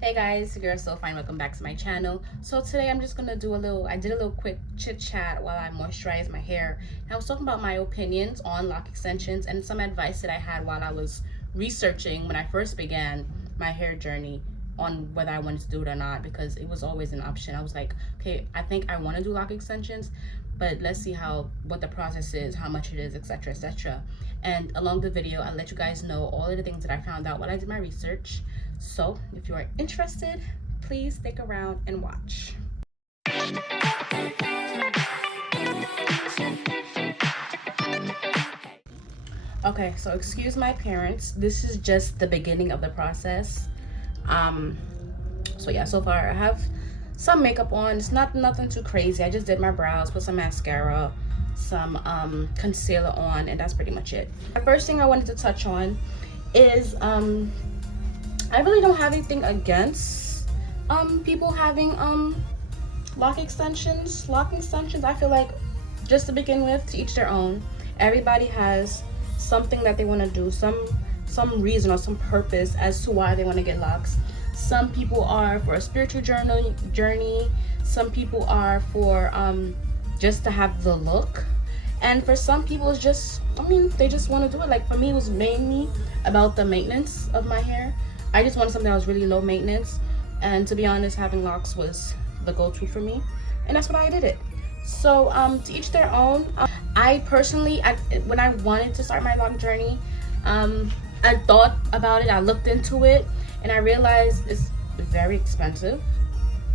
Hey guys, your girl Sofineee, welcome back to my channel. So today I'm just gonna do I did a little quick chit chat while I moisturized my hair. And I was talking about my opinions on lock extensions and some advice that I had while I was researching when I first began my hair journey on whether I wanted to do it or not, because it was always an option. I was like, okay, I think I want to do lock extensions, but let's see what the process is, how much it is, etc, etc. And along the video I'll let you guys know all of the things that I found out while I did my research. So if you are interested, please stick around and watch. Okay, so excuse my parents, this is just the beginning of the process. So yeah, so far I have some makeup on. It's nothing too crazy. I just did my brows, put some mascara, some concealer on, and that's pretty much it. The first thing I wanted to touch on is I really don't have anything against people having lock extensions. I feel like, just to begin with, to each their own. Everybody has something that they want to do, some reason or some purpose as to why they want to get locks. Some people are for a spiritual journey. Some people are for just to have the look, and for some people it's just, I mean, they just want to do it. Like for me, it was mainly about the maintenance of my hair. I just wanted something that was really low maintenance, and to be honest, having locks was the go-to for me, and that's why I did it. So to each their own. I personally, when I wanted to start my lock journey, I thought about it, I looked into it, and I realized it's very expensive.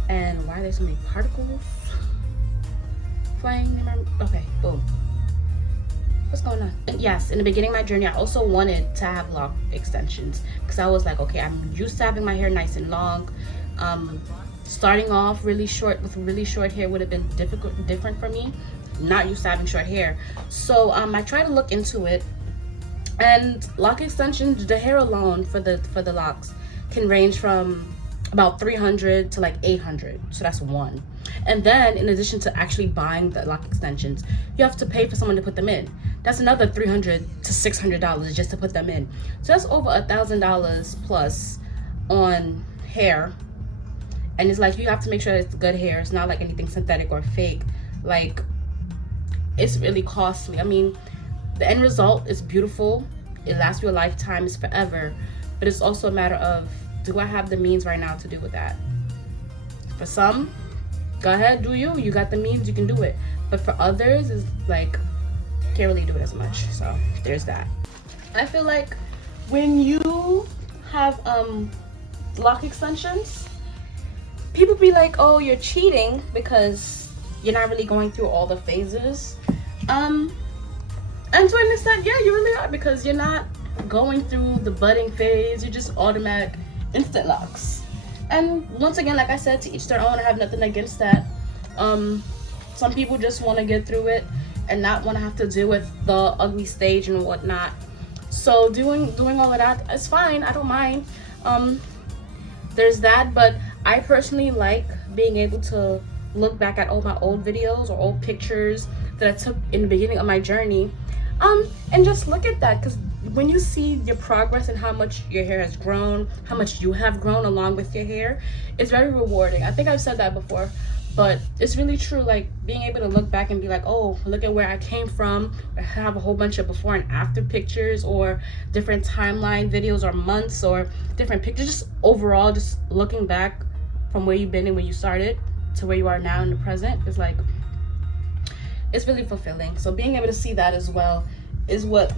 And why are there so many particles flying in my, okay, boom. What's going on? And yes, in the beginning of my journey, I also wanted to have lock extensions, because I was like, okay, I'm used to having my hair nice and long. Starting off really short with really short hair would have been different for me. Not used to having short hair. So I tried to look into it, and lock extensions, the hair alone for the locks can range from about 300 to like 800. So that's one. And then in addition to actually buying the lock extensions, you have to pay for someone to put them in. That's another $300 to $600 just to put them in. So that's over $1,000 plus on hair. And it's like, you have to make sure it's good hair. It's not like anything synthetic or fake. Like, it's really costly. I mean, the end result is beautiful. It lasts you a lifetime. It's forever. But it's also a matter of, do I have the means right now to do with that? For some, go ahead, do you. You got the means, you can do it. But for others, it's like, can't really do it as much. So there's that. I feel like when you have lock extensions, people be like, oh, you're cheating because you're not really going through all the phases. And to an extent, yeah, you really are, because you're not going through the budding phase. You're just automatic instant locks. And once again, like I said, to each their own. I have nothing against that. Some people just want to get through it and not want to have to deal with the ugly stage and whatnot. So doing all of that is fine. I don't mind. There's that. But I personally like being able to look back at all my old videos or old pictures that I took in the beginning of my journey, and just look at that, because when you see your progress and how much your hair has grown, how much you have grown along with your hair, it's very rewarding. I think I've said that before, but it's really true. Like being able to look back and be like, oh, look at where I came from. I have a whole bunch of before and after pictures, or different timeline videos, or months, or different pictures. Just overall, just looking back from where you've been and when you started to where you are now in the present is like, it's really fulfilling. So being able to see that as well is what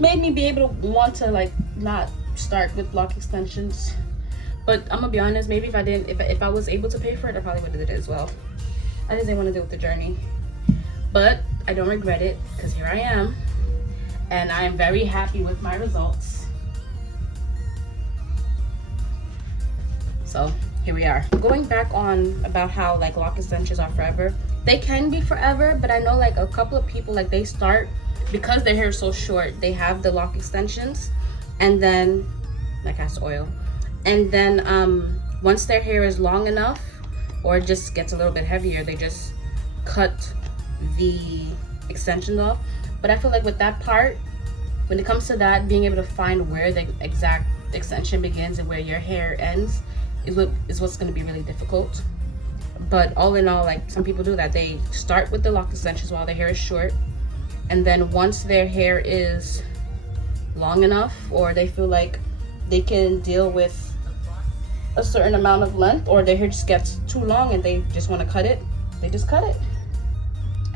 made me be able to want to like not start with lock extensions. But I'm gonna be honest, maybe if I was able to pay for it, I probably would have did it as well. I just didn't want to deal with the journey, but I don't regret it, because here I am, and I am very happy with my results. So here we are. Going back on about how like lock extensions are forever. They can be forever, but I know like a couple of people, like they start, because their hair is so short, they have the lock extensions, and then like castor oil, and then once their hair is long enough or just gets a little bit heavier, they just cut the extensions off. But I feel like with that part, when it comes to that, being able to find where the exact extension begins and where your hair ends is what's going to be really difficult. But all in all, like, some people do that. They start with the lock extensions while their hair is short, and then once their hair is long enough, or they feel like they can deal with a certain amount of length, or their hair just gets too long and they just want to cut it, they just cut it.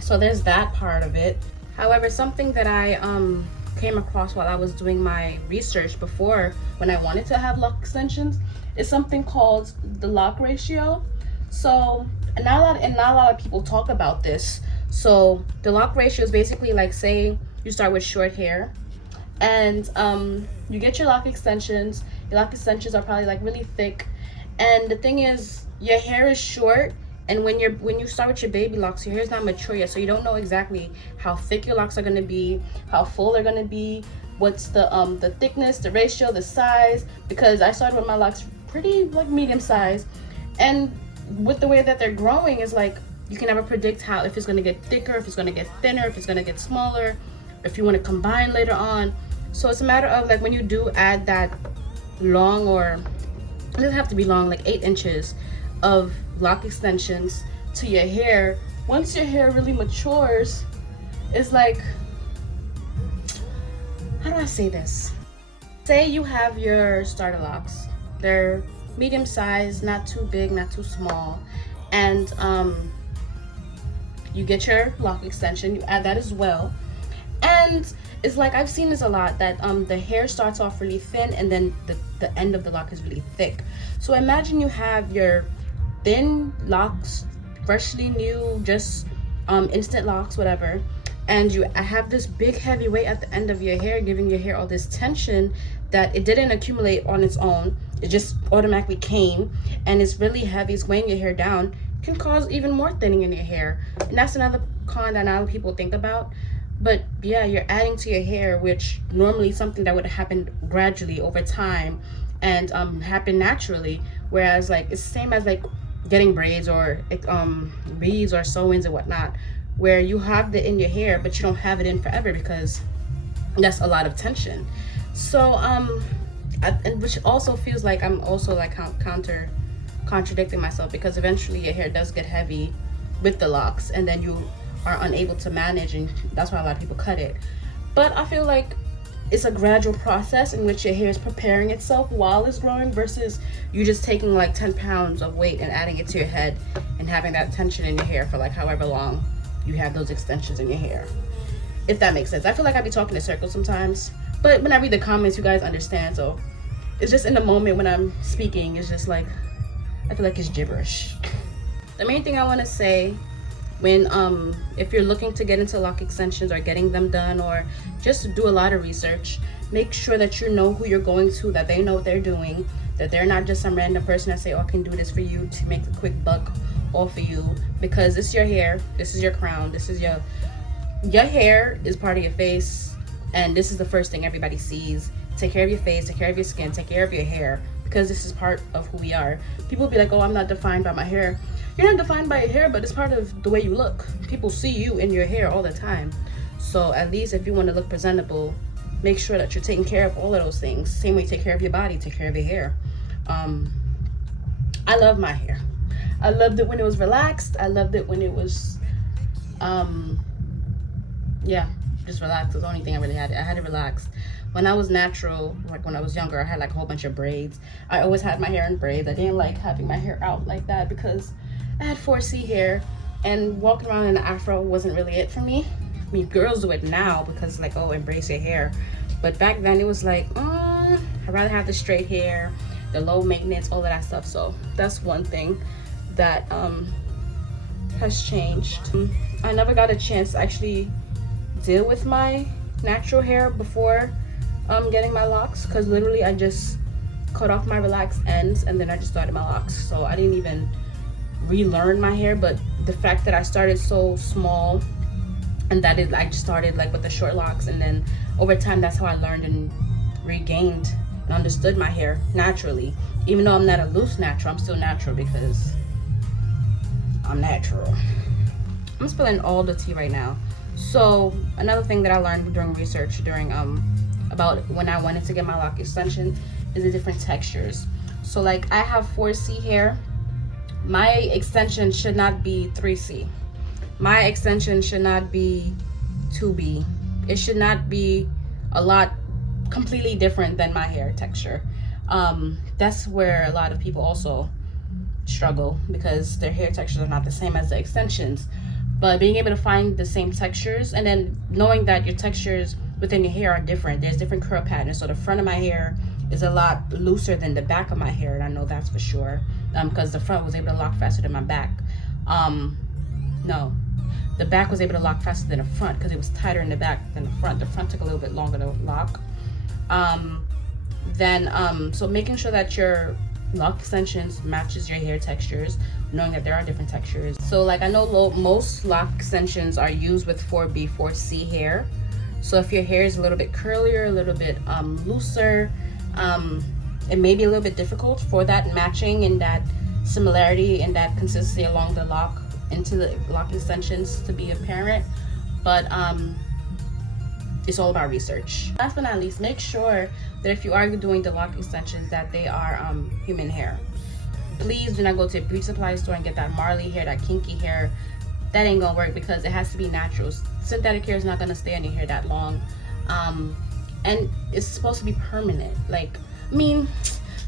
So there's that part of it. However, something that I came across while I was doing my research before, when I wanted to have lock extensions, is something called the lock ratio. So not a lot of people talk about this. So the lock ratio is basically like, say you start with short hair, and you get your lock extensions. Your lock extensions are probably like really thick, and the thing is, your hair is short, and when you start with your baby locks, your hair is not mature yet, so you don't know exactly how thick your locks are going to be, how full they're going to be, what's the thickness, the ratio, the size. Because I started with my locks pretty like medium size, and with the way that they're growing, is like, you can never predict how, if it's going to get thicker, if it's going to get thinner, if it's going to get smaller, if you want to combine later on. So it's a matter of, like, when you do add that long, or it doesn't have to be long, like 8 inches of lock extensions to your hair, once your hair really matures, it's like, how do I say this? Say you have your starter locks. They're medium size, not too big, not too small, and you get your lock extension, you add that as well, and it's like, I've seen this a lot, that the hair starts off really thin, and then the end of the lock is really thick. So imagine you have your thin locks, freshly new, just instant locks, whatever, and you have this big heavy weight at the end of your hair, giving your hair all this tension that it didn't accumulate on its own. It just automatically came, and it's really heavy, it's weighing your hair down, can cause even more thinning in your hair. And that's another con that not a lot of people think about. But yeah, you're adding to your hair, which normally something that would happen gradually over time and happen naturally. Whereas, like, it's the same as like getting braids or beads or sew-ins and whatnot, where you have it in your hair, but you don't have it in forever, because that's a lot of tension. So and which also feels like I'm also like contradicting myself, because eventually your hair does get heavy with the locks, and then you are unable to manage, and that's why a lot of people cut it. But I feel like it's a gradual process in which your hair is preparing itself while it's growing, versus you just taking like 10 pounds of weight and adding it to your head and having that tension in your hair for like however long you have those extensions in your hair. If that makes sense. I feel like I be talking in circles sometimes, but when I read the comments, you guys understand. So it's just in the moment when I'm speaking, it's just like, I feel like it's gibberish. The main thing I want to say, when if you're looking to get into lock extensions or getting them done, or just do a lot of research, make sure that you know who you're going to, that they know what they're doing, that they're not just some random person that say, oh, I can do this for you to make a quick buck off of you. Because it's your hair, this is your crown, this is your hair is part of your face, and this is the first thing everybody sees. Take care of your face, take care of your skin, take care of your hair, because this is part of who we are. People be like, oh, I'm not defined by my hair. You're not defined by your hair, but it's part of the way you look. People see you in your hair all the time. So at least if you want to look presentable, make sure that you're taking care of all of those things. Same way you take care of your body, take care of your hair. I love my hair. I loved it when it was relaxed. I loved it when it was, yeah, just relaxed. That's the only thing I really had. I had it relaxed. When I was natural, like when I was younger, I had like a whole bunch of braids. I always had my hair in braids. I didn't like having my hair out like that, because I had 4C hair, and walking around in an afro wasn't really it for me. I mean, girls do it now because like, oh, embrace your hair. But back then it was like, I'd rather have the straight hair, the low maintenance, all of that stuff. So that's one thing that has changed. I never got a chance to actually deal with my natural hair before getting my locks, because literally I just cut off my relaxed ends and then I just started my locks. So I didn't even relearn my hair. But the fact that I started so small, and that I just started like with the short locks, and then over time that's how I learned and regained and understood my hair naturally. Even though I'm not a loose natural, I'm still natural because I'm natural. I'm spilling all the tea right now. So another thing that I learned during research about when I wanted to get my lock extension is the different textures. So like I have 4C hair. My extension should not be 3C. My extension should not be 2B. It should not be a lot completely different than my hair texture. That's where a lot of people also struggle, because their hair textures are not the same as the extensions. But being able to find the same textures, and then knowing that your textures within your hair are different. There's different curl patterns. So the front of my hair is a lot looser than the back of my hair, and I know that's for sure, because the front was able to lock faster than my back. No, the back was able to lock faster than the front because it was tighter in the back than the front. The front took a little bit longer to lock. So making sure that your lock extensions matches your hair textures, knowing that there are different textures. So like I know most lock extensions are used with 4B, 4C hair. So if your hair is a little bit curlier, a little bit looser, it may be a little bit difficult for that matching and that similarity and that consistency along the lock into the lock extensions to be apparent. But it's all about research. Last but not least, make sure that if you are doing the lock extensions that they are human hair. Please do not go to a beauty supply store and get that Marley hair, that kinky hair. That ain't gonna work because it has to be natural. Synthetic hair is not gonna stay on your hair that long, and it's supposed to be permanent. Like, I mean,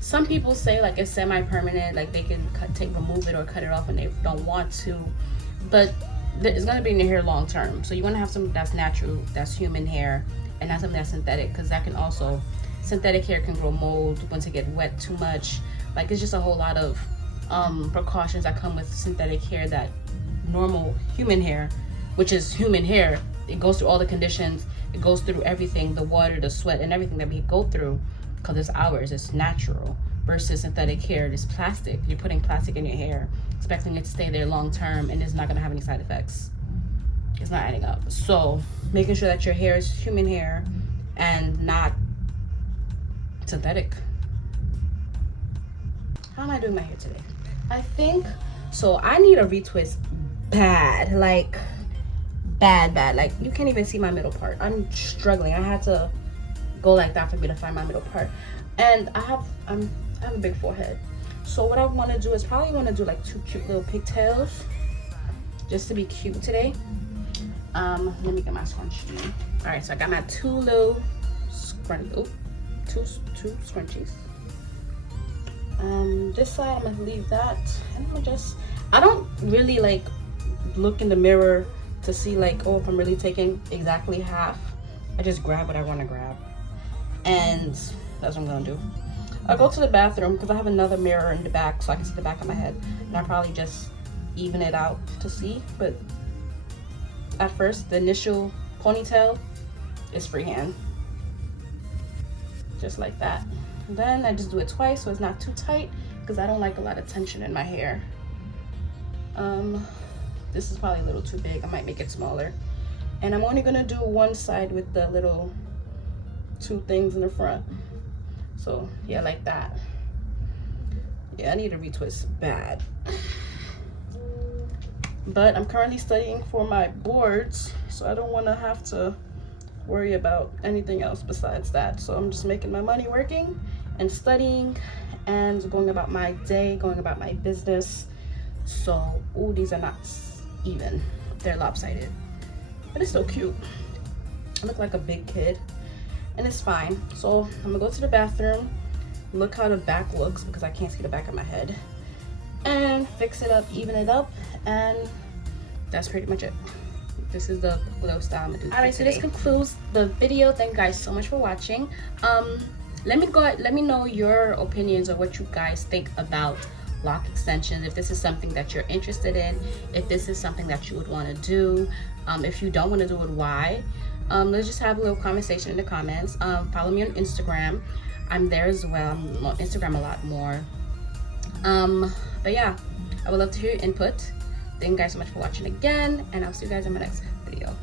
some people say like it's semi-permanent, like they can remove it or cut it off when they don't want to, but it's gonna be in your hair long term. So you want to have something that's natural, that's human hair, and not something that's synthetic, because that can also, synthetic hair can grow mold once it gets wet too much. Like, it's just a whole lot of precautions that come with synthetic hair that normal human hair, which is human hair, it goes through all the conditions, it goes through everything, the water, the sweat, and everything that we go through, because it's ours, it's natural. Versus synthetic hair, it's plastic. You're putting plastic in your hair, expecting it to stay there long term, and it's not gonna have any side effects. It's not adding up. So making sure that your hair is human hair and not synthetic. How am I doing my hair today? I think so. I need a retwist bad, like bad. Like you can't even see my middle part. I'm struggling. I had to go like that for me to find my middle part, and I have a big forehead. So what I want to do is probably want to do like 2 cute little pigtails, just to be cute today. Let me get my scrunchie. All right, so I got my 2 little two scrunchies. This side I'm gonna leave that, and I don't really like look in the mirror to see like, oh, if I'm really taking exactly half. I just grab what I want to grab, and that's what I'm gonna do. I'll go to the bathroom because I have another mirror in the back so I can see the back of my head, and I'll probably just even it out to see. But at first, the initial ponytail is freehand, just like that. And then I just do it twice so it's not too tight, because I don't like a lot of tension in my hair. This is probably a little too big. I might make it smaller. And I'm only gonna do one side with the little 2 things in the front. So yeah, like that. Yeah, I need a retwist bad. But I'm currently studying for my boards, so I don't want to have to worry about anything else besides that. So I'm just making my money working and studying and going about my day, going about my business. So, ooh, these are not even. They're lopsided. But it's so cute. I look like a big kid, and it's fine. So I'm gonna go to the bathroom, look how the back looks because I can't see the back of my head, and fix it up, even it up, and that's pretty much it. This is the glow style I'm gonna do. All right, so this concludes the video. Thank you guys so much for watching. Let me know your opinions on what you guys think about lock extensions, if this is something that you're interested in, if this is something that you would want to do. If you don't want to do it, why? Let's just have a little conversation in the comments. Follow me on Instagram. I'm there as well. I'm on Instagram a lot more. But yeah, I would love to hear your input. Thank you guys so much for watching again, and I'll see you guys in my next video.